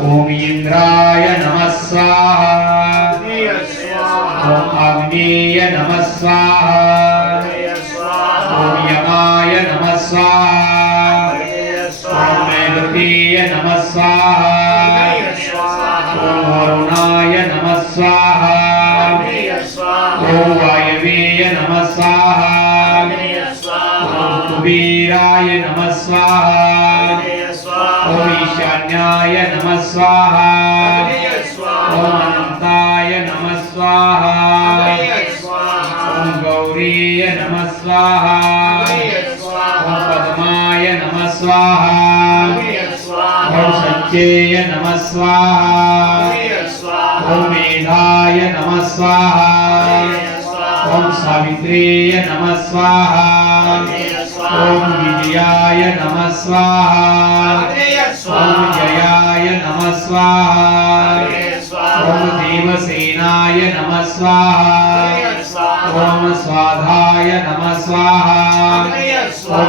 ఓం ఇంద్రాయ నమ స్వాహ. ఓం అగ్నేయ నమ స్వాహ. ఓం యమాయ నమ స్వాహ. ఓం నైరుతీయ నమ స్వాహ. ఓం నమ స్వాహ. ఓం వాయవేయ నమ స్వాహ. కుబీరాయ నమ స్వాహ. గణాయ నమ స్వాహ. ఓం అనంతాయ నమ స్వాహ. ఓం గౌరీయ నమ స్వాహ. ఓం పద్మాయ నమ స్వాహ. ఓం సత్యేయ నమ స్వాహ. మేధాయ నమ స్వాహ. ఓం సావిత్రేయ నమ స్వాహ. ఓం విజయాయ నమ స్వాహ. स्वाहा ॐ देवसेनाय नमः स्वाहा ॐ स्वाधाय नमः स्वाहा ॐ